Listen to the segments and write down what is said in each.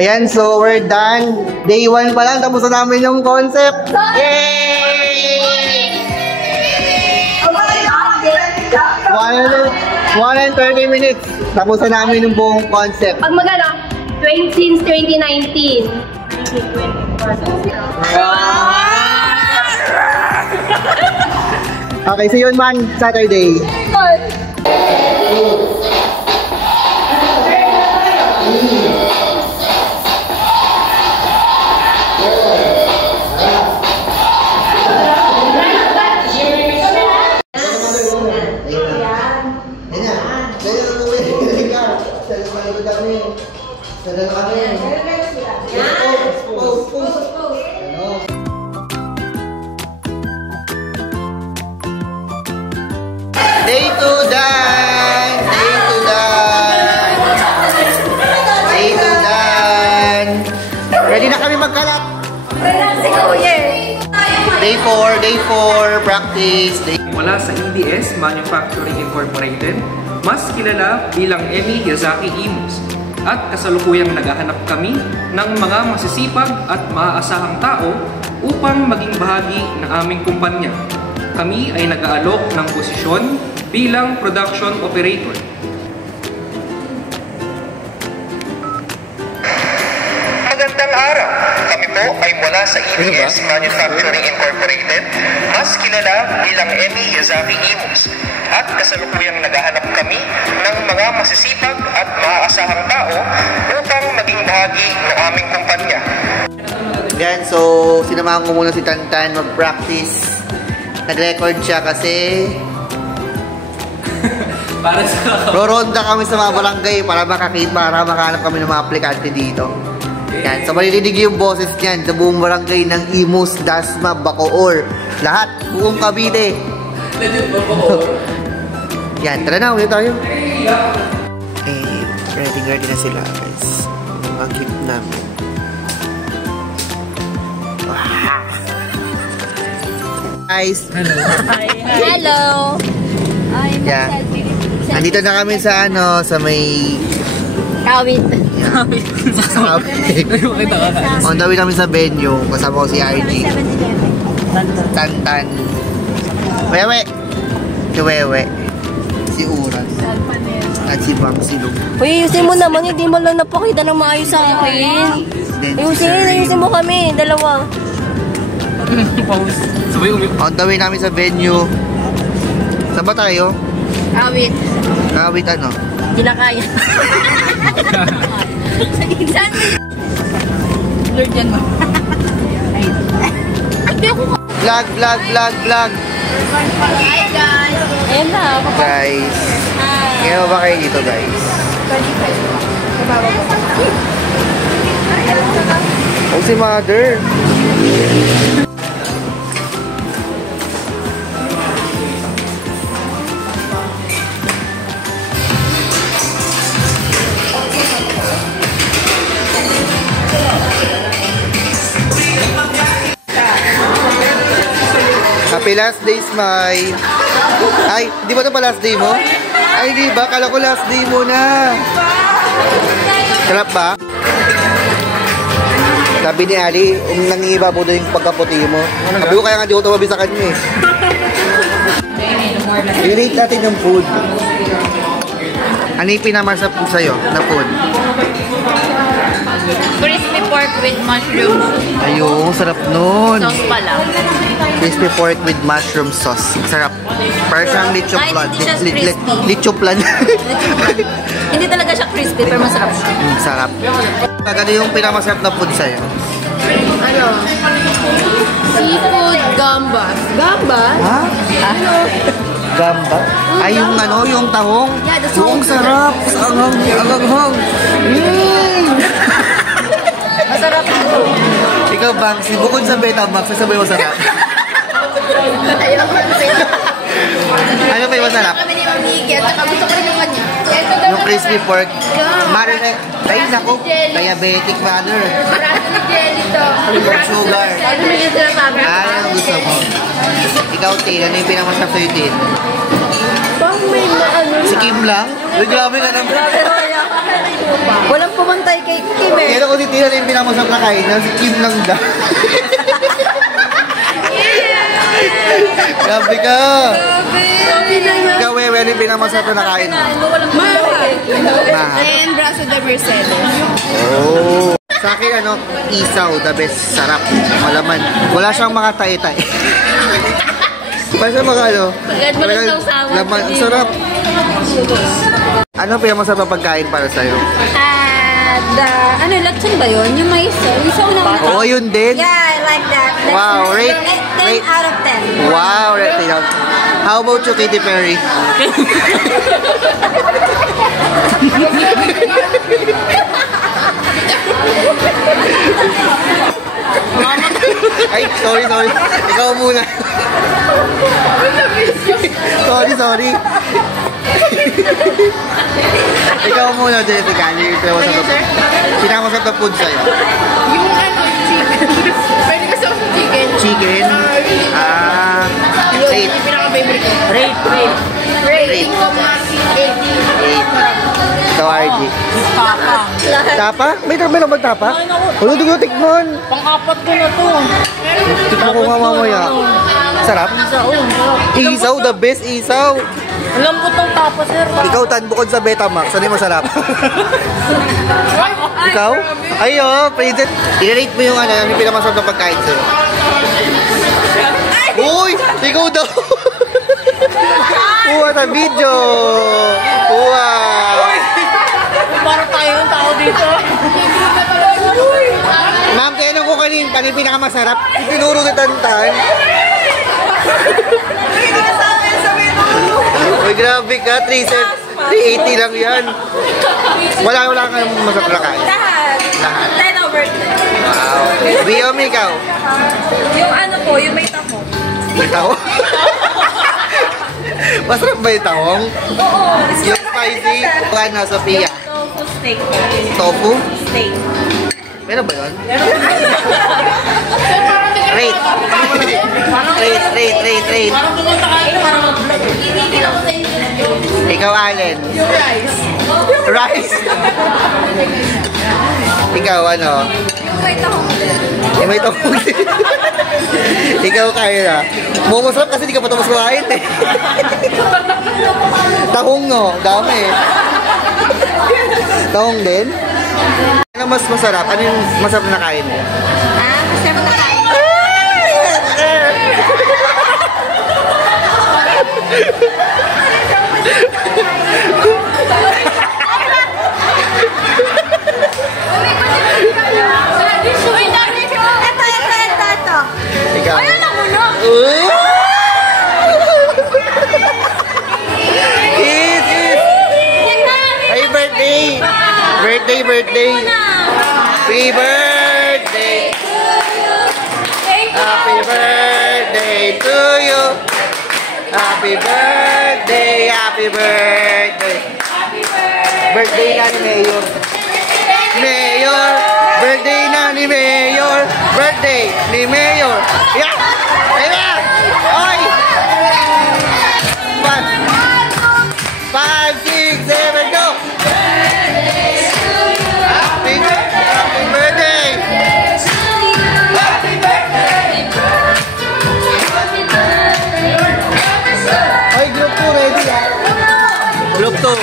Ayan, so we're done. Day 1 pa lang, tapos na namin yung concept. Yay! 1 and 30 minutes. Tapos na namin yung buong concept. Pag magano, since 2019. Okay, see you on Saturday. Day 2 done! Day 2 done! Day 2 done! Ready na kami magkalat! Day 4 practice! Mula sa EDS Manufacturing Incorporated, mas kilala bilang Emi Yazaki Imus, at kasalukuyang naghahanap kami ng mga masisipag at maaasahang tao upang maging bahagi ng aming kumpanya. Kami ay nag-aalok ng posisyon bilang production operator. Magandang araw! Kami po ay mula sa EDS Manufacturing Incorporated, mas kilala bilang Emi Yazaki Imus, at kasalukuyang naghahanap kami ng mga masisipag at maaasahang tao upang maging bahagi ng aming kumpanya. Yan, so sinamahan ko muna si Tantan mag-practice. Nag-record siya kasi Para sa roronda kami sa mga barangay para makahanap kami ng mga aplikante dito. Yan, so maririnig yung boses niyan sa buong barangay ng Imus, Dasma, Bacoor. Lahat, buong Cavite. legit Bacoor. Yan, tara na, ulit tayo. Ready na sila, guys. Mga gift namin. Wow. Guys. Hello! Yeah. Andito na kami sa sa may Kawit. On the way kami sa venue. Kasama ko si RG. Tantan. Wewe. Si Wewe. Si Uran. At si Bang Silog. Uy, ayusin mo naman. Hindi mo lang napakita ng maayos sa akin. Ayusin mo kami. Dalawa. On the way namin sa venue. Saan ba tayo? Kawit. Kawit ano? Hindi na kaya. Saan? Lord yan mo. Vlog. Hi guys. Ayun na. Guys. Ngayon ba kayo dito, guys? Oh, si Mother. Happy last day, Smile. Ay, di ba ito pa last day mo? Ay, di ba? Kala ko last day mo na. Sarap ba? Sabi ni Ali, nangiiba po doon yung pagkaputi mo. Sabi ko kaya nga di ko tumabi sa kanya eh. I-rate natin ng food. Ano yung pinamasarap po sa'yo na food? Crispy pork with mushroom Ayun, sarap nun. sauce pala. Crispy pork with mushroom sauce. Sarap. Parang siyang lichoplan. Kahit hindi siya crispy. Lichoplan. Hindi talaga siya crispy pero masarap siya. Sarap. Ano yung pinamasarap na food sa'yo? Ano? Seafood gambas. Gambas? Ha? Ano? Gamba? Ay, yung yung tahong? Yeah, the yung sarap. Ang Masarap ito. Ikaw, Banksy, bukod sa Betamax, sasabihin mo sarap. Ayaw ko Ano pa yung masarap? Kami ni Mami Iggy at saka gusto ko rin yung kanya. Yung crispy pork. Marinate. Ay, naku. Diabetic mother. Marami ni Jelly to. Sugar. Ano mo yung sinasabi? Ah, yan ang gusto mo. Ikaw, Tin. Ano yung pinakamasarap sa'yo, Tin? Pang may maano. Si Kim lang? Uy, grabe ka naman. Walang pumantay kay Kim eh. Kaya ko si Tin, ano yung pinakamasarap na kain niya? Si Kim lang daw. Grabe ka. Ikaw, Wewe, ano yung pinakamasarap na kain mo? Mahal. And braso de Mercedes. Oh. Sa akin, ano, isaw, the best, sarap, malaman. Wala siyang mga tae-tae. Basta mga ano, laman, sarap. Ano pinakamasarap na pagkain para sa'yo? Ano, lechon ba yun? Yung mais, isaw na ako. Oo, yun din. Yeah, I like that. Wow, rate. 10 out of 10. Wow, rate it out. How about you, Katy Perry? Ay, sorry. Ikaw muna. sorry. Ikaw muna, Jessica. Pinakamasarap na food sa'yo. Yung ano, chicken. Pwede kasi ako chicken. Chicken? Rate. Yung pinaka-favorite ko. Rate. Rating ko mga 80. Ikaw, RG. Tapa? May naman magtapa? Ano di ko tikman? Pang-apat ko na to. Tikman ko nga mamaya. Sarap? Isaw, the best isaw. Alam ko tong tapa, sir. Ikaw, Tan, bukod sa Betamax, ano yung masarap? Ikaw? Ayo, princess. I-rate mo yung ano, yung pinakamasarap na pagkain sa'yo. Uy! Ikaw daw! Uwa sa video! Wow! Para tayo yung tao dito. Ma'am, tinanong ko kanina, yung pinakamasarap? Tinuro ni Tantan. Uy, grabe ka, 380 lang yan. Wala kang masarap na kain. Lahat. 10 over 10. Wow. Biomi, ikaw? Yung ano po, yung may taho. May taho? Masarap ba yung tahong? Oo. Yung spicy? Ano, Sophia? Tofu steak. Tofu? Steak. Meron ba yun? Rate. Rate. Parang pumunta kayo para mag-vlog. Ikaw, Allen. Yung rice. Rice? Ikaw, ano? Yung may tahong. May tahong din. Ikaw, Kyra. Masarap kasi di ka pa tapos kumain eh. Tahong, no? Dami eh. Tahong din? Ano mas masarap? Ano yung masarap na kain mo? Masarap na kain. Ito. Ikaw? Kiss! Happy birthday! Birthday! Happy birthday! Happy birthday to you! Happy birthday! Birthday na ni Mayor! Birthday na ni Mayor! Birthday ni Mayor! Yeah! Ayan! Oy! 5, 6, 7, go! Happy birthday! Ay, group 2 ready ah! Group 2!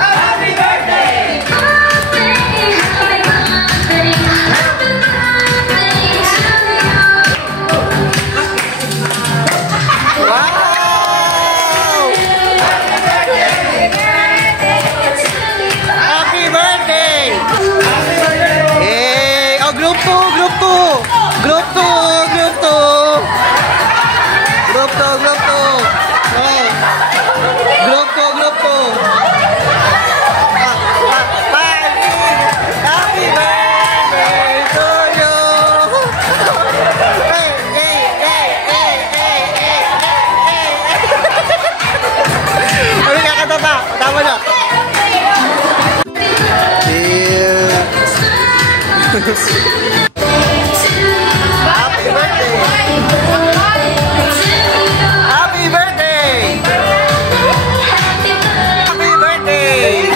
Happy birthday! Happy birthday! Happy birthday! Happy birthday!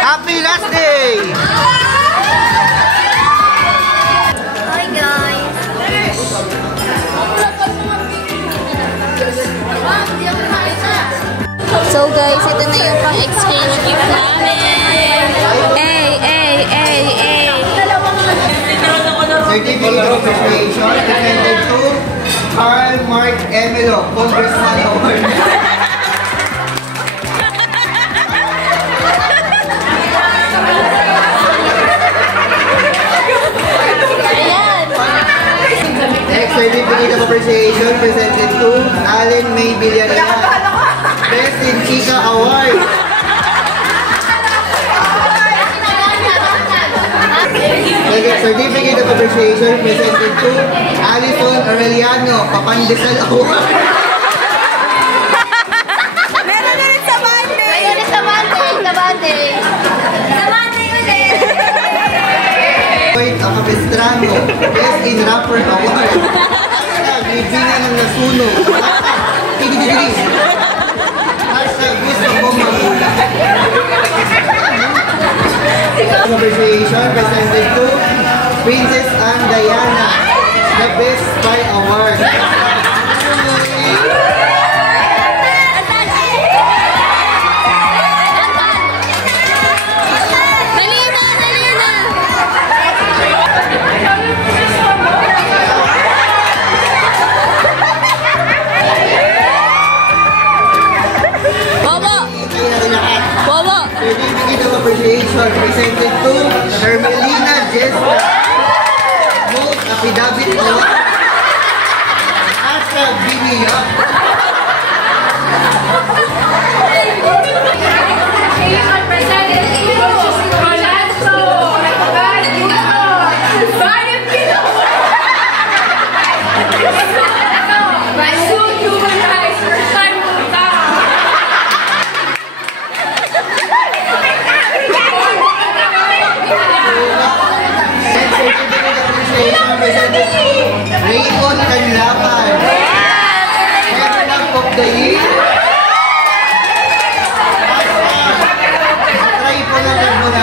Happy last day! Hi guys! So guys, ito na yung pang-exchange gift namin. Certificate of appreciation presented to Carl Mark Emelo, Congressman Award. Next certificate of appreciation presented to Allen May Villarreal, Best in Chica Award. Certificate of appreciation presented to Alison Aureliano, Papandesal Award. Meron na rin sa Monday! Meron rin sa Monday! Sa Monday! Sa Monday ulit! Wait, Acapestrano, Best in Rapper Award. Bibina ng nasunog. Tigididis. Hashtag gusto ko mamula. Appreciation presented to Princess Anne Diana, the Best Spy Award. Certificate of appreciation presented to Hermelina Jessica, Most Affidavit Award. Hashtag Biniya. Presented to Raymond Canlapan, Chef of the Year. Try po na lang mo na.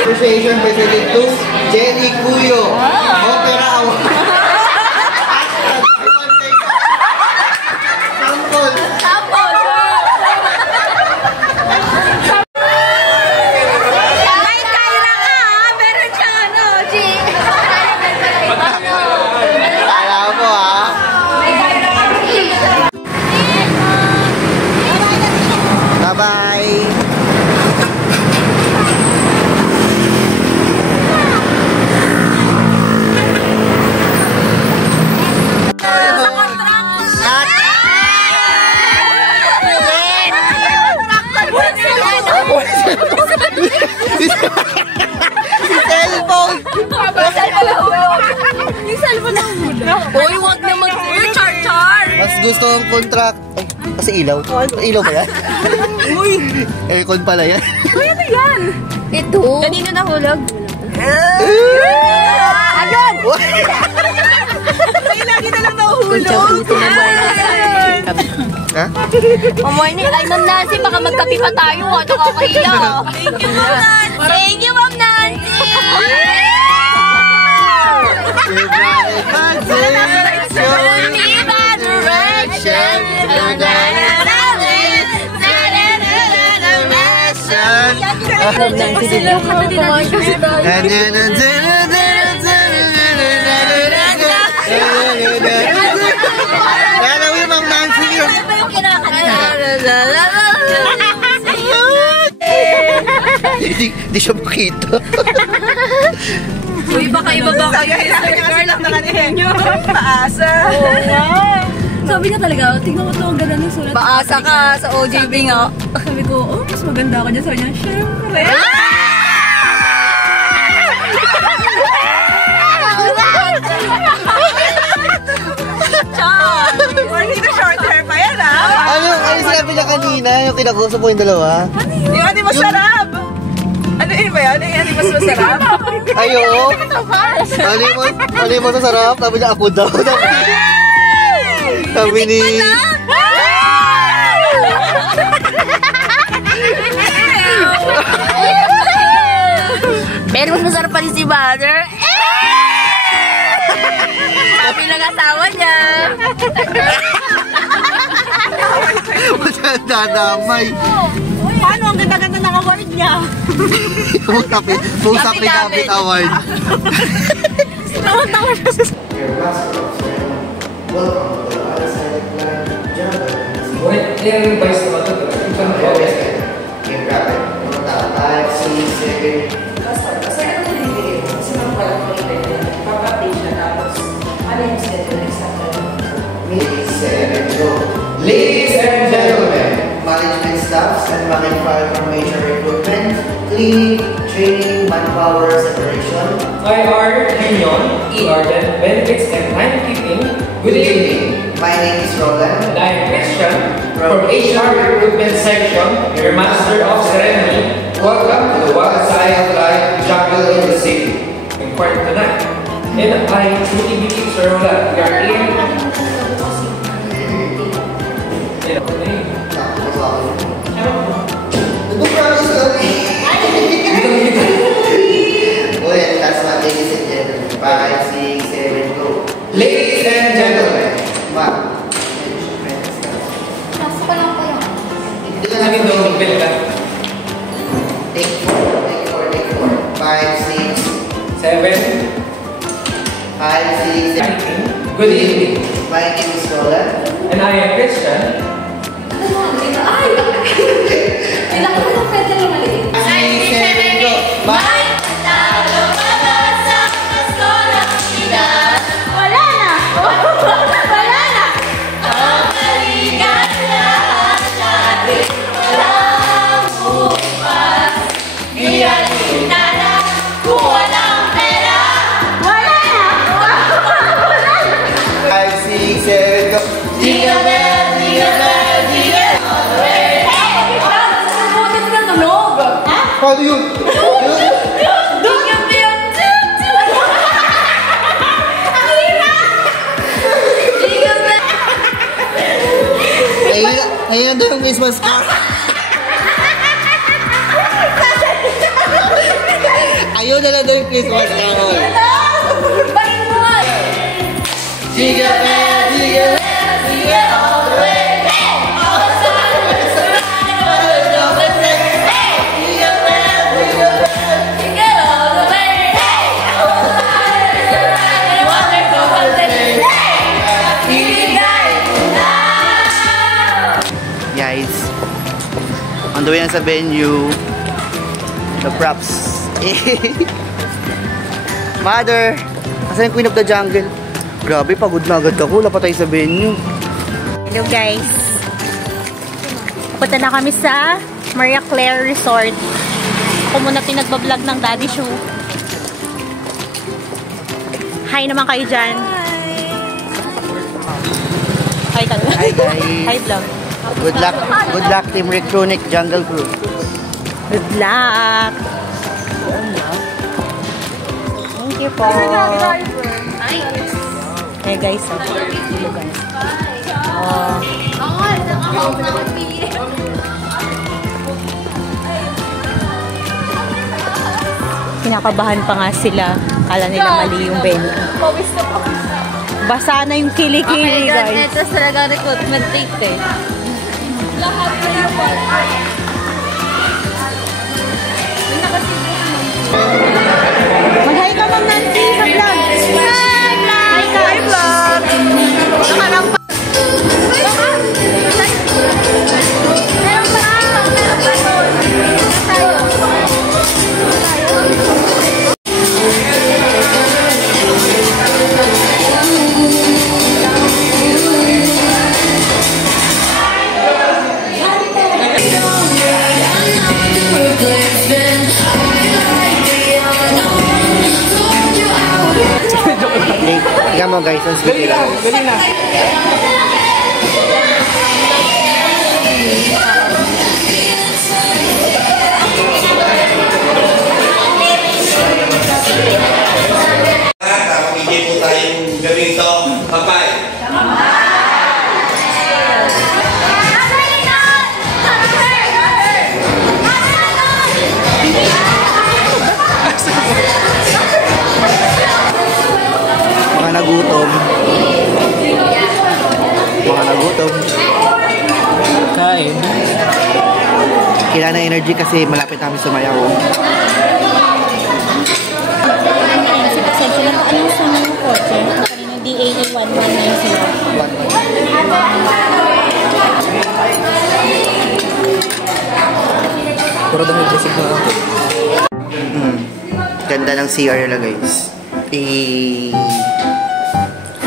Appreciation presented to Jelly Cuyo, Opera Award. Sample. May kaira ka ha? Meron siya ano, G? Kala mo ha? Bye-bye! Yung cellphone na muna. Uy, huwag na mag-char-char. Mas gusto ang contract. Ay, kasi ilaw. Ilaw ba yan? Uy! Aircon pala yan. Uy, ano yan? Ito. Kanina nahulog. Ayun! Ay, lagi na lang nahuhulog. Ha? Oh, morning. Ay, Ma'am Nancy, baka magkapi pa tayo. Nakakahiya. Thank you, Ma'am Nancy. Thank you, Ma'am Nancy. Di siya makita. Uy, baka ibaba kayo. Kasi lang nakanihin nyo. Paasa. Oo nga. Sabi niya talaga, tignan mo ito, ang ganda ng sulat. Paasa ka sa OJB nga. Sabi ko, oh, mas maganda ako dyan. Sabi niya, syempre. Or dito short hair pa yan, ha? Ano sinabi niya kanina? Yung kinakusap mo yung dalawa? Yung hindi masarap. Ano yun ba yan? Yung hindi mas masarap? Ayo. Ano yung masasarap? Sabi niya ako daw. Sabi ni... Pero mas masarap pa rin si Mother. Sabi ng asawa niya. Dadamay. Paano ang ganda-ganda ng award niya? Yung Sapit Award. Tawa-tawa siya sa... I-revise naman ito. Game rapid. 5, 6, 7. Kasi ano na nilibigay mo? Kasi mga pala ko ipapapage na tapos ano yung schedule next time? 7, go. Ladies and gentlemen, Management staffs and management information recruitment, cleaning, training, manpower separation. IR, Union, ERN, Benefits and Timekeeping. Good evening. My name is Roland. And I am Christian from HR Recruitment Section, your Master of Ceremony. Welcome to the wild side of life jungle in the city. Important tonight. And I truly believe, Sir Roland, we are in. Nag-practice kami. Well, that's what ladies and gentlemen. 5, 6, 7, go. Ladies and gentlemen, Nasa pa lang pa yun. Hindi ka sabi daw ng bell ka. Take 4. 5, 6, 7, 5, 6, 7. Good evening. My name is Roland. And I am Christian. Ay! Ilang ko ng pwede lang maliit. 6, 7, go. Bye! Wala na! Wala na! Ang maligaya natin walang bukas. Iyalita na kung walang pera. Wala na! Wala na! 5, 6, 7, go. Jingle bell, jingle bell, jingle all the way. Hey! Butis ng tunog! Ha? Paano yun? Jingle bell, jingle bell. Ang hirap! Jingle bell. Ayun daw yung Christmas card. Ayun na lang daw yung Christmas carol. Balik mo nga. Jingle bell, jingle bell, jingle all the way. Hey! All the time, all the open day. Hey! Jingle bell, jingle bell, jingle all the way. Hey! All the time, and wonderful day. Hey! Ibigay na! Guys, on the way na sa venue, the props. Mother, asan yung Queen of the Jungle? Grabe, pagod na agad ako. Wala pa tayo sa venue. Hello guys. Punta na kami sa Maria Claire Resort. Ako muna pinagbablog ng Daddy Shoe. Hi naman kayo dyan. Hi ka naman. Hi guys. Hi vlog. Good luck Team Recronic Jungle Crew. Good luck. Thank you po. Hey guys. Hello guys. Kinakabahan pa nga sila. Kala nila mali yung venue. Basa na yung kilikili guys. Ito talaga recruitment date eh. Lahat na yung mag-hi ka Ma'am Nancy sa vlog. Hi ka. Hi vlog. Nakarang pa. mo guys, ang sweet nila. Galing na. Makikita po tayong gawin ito. Bye-bye! Mga nagutom. Mga nagutom. Kain. Kailangan ng energy kasi malapit namin sumayaw. Pasensya lang po, anong sa mga kotse? Kanina D801190. Pero dahil basic na ako. Ganda ng CR nila guys.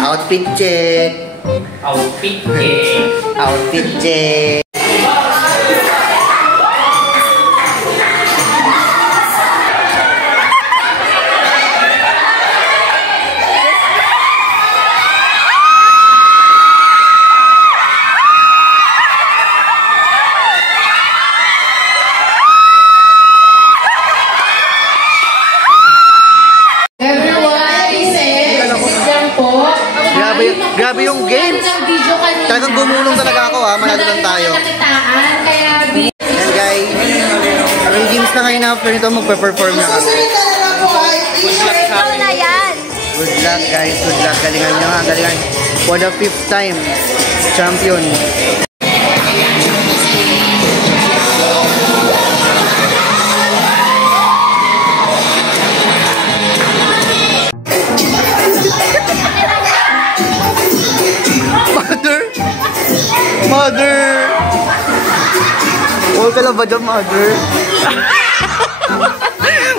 Outfit check. Outfit check. Outfit check. Grabe yung games. Talagang gumulong talaga ako ha. Manalo lang tayo. Yan guys. Yung games na ngayon after nito magpe-perform na kami. Good luck guys. Good luck. Galingan nyo ha. Galingan. For the 5th time. Champion. Mother! Huwag ka lang ba dyan, mother?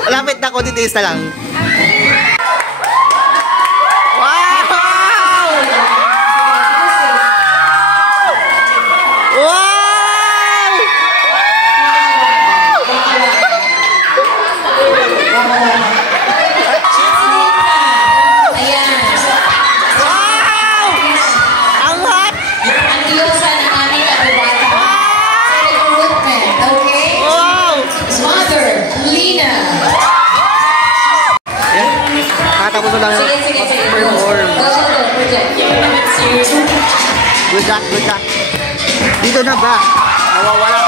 Malapit na ako, details na lang. Wow! Wow! Ayan. Wow! Ang hot! Ang iyosa ng aming kabibata. Recruitment, okay? Wow! Mother, Lina. Katapos na lang Sige. perform. Go, project. Good luck, good luck. Dito na ba? Nawawala.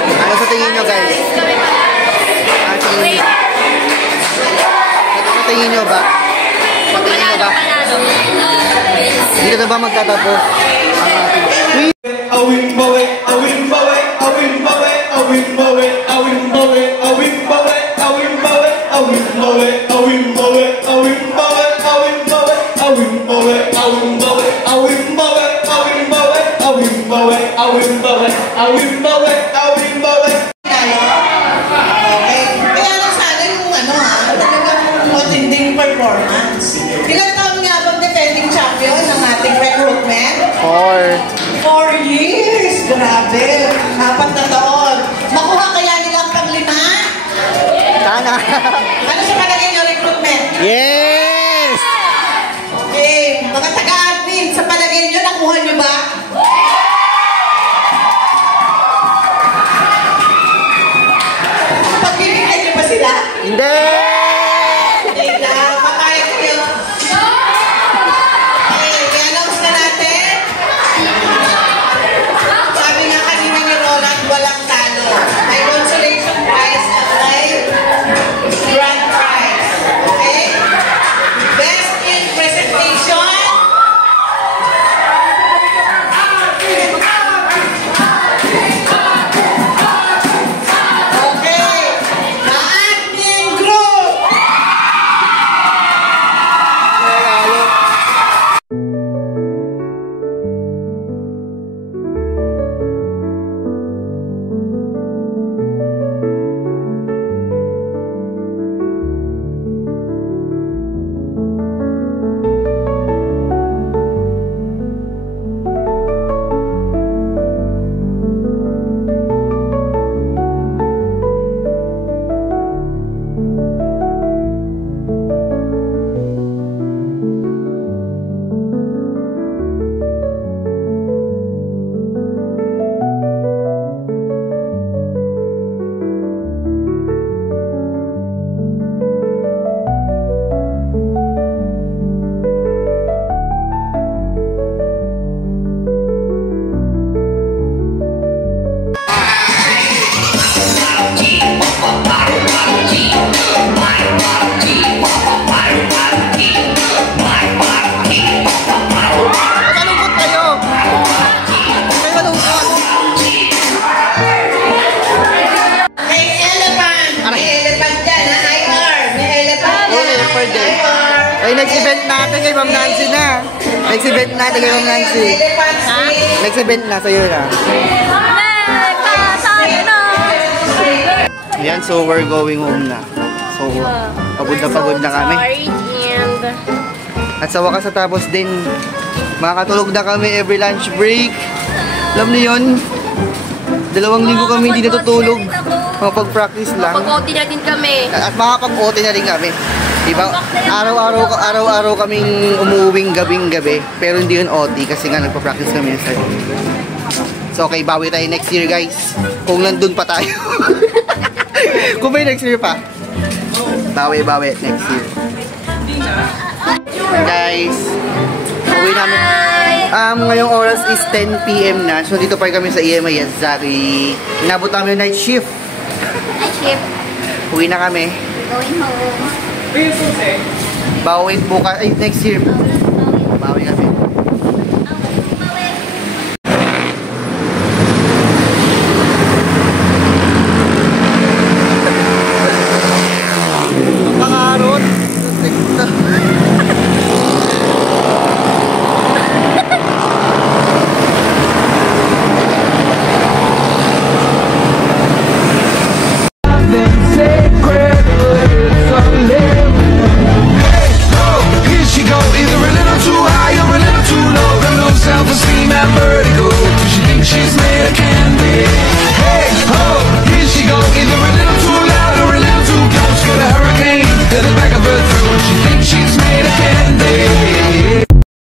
Ano sa tingin nyo guys? Ano sa tingin nyo? Ano sa tingin nyo ba? Sa tingin nyo ba? Dito na ba magtatapos? Awing bawe, awing bawe, awing bawe, awing bawe, awing bawe, awing bawe, awing bawe, awing bawe, awing bawe, awing bawe, awing bawe, awing bawe, awing bawe, awing bawe, awing bawe, awing bawe, awing bawe, awing bawe, awing bawe. Okay. Kaya lang sana yung talagang matinding performance. Ilan taon nga bang defending champion ng ating recruitment? 4 years! Grabe! 4 na taon. Makuha kaya nila ang pang-5? Sana. Ano sa palagay nyo recruitment? Yes! Okay, mga taga-admin, sa palagay nyo, nakuha nyo ba? Pagbibigyan nyo ba sila? Hindi! Hindi lang, papayag kayo. Okay, i-announce na natin. Sabi nga kanina ni Roland, walang talo. May consolation prize at may grand prize. Okay? Best in presentation. Okay. The admin group. next event natin kay Ma'am Nancy na. Next event natin kay Ma'am Nancy. Next event na sa'yo na. Yan, so we're going home na. So, pagod na kami. At sa wakas tapos din, makakatulog na kami every lunch break. Alam niyo yun? 2 linggo kami hindi natutulog. Mapag-practice lang. Makapag-OT na din kami. At makapag-OT na rin kami. Diba? Araw-araw kaming umuwing gabing-gabi. Pero hindi yun OT kasi nga nagpa-practice kami sa So okay, bawi tayo next year guys. Kung nandun pa tayo. Kung may next year pa. Bawi next year. Guys, uwi namin. Ngayong oras is 10 PM na. So dito pa kami sa EMA Yazaki. Inabot namin yung night shift. Night shift. Uwi na kami. Going home. Bawi bukas. Ay, next year.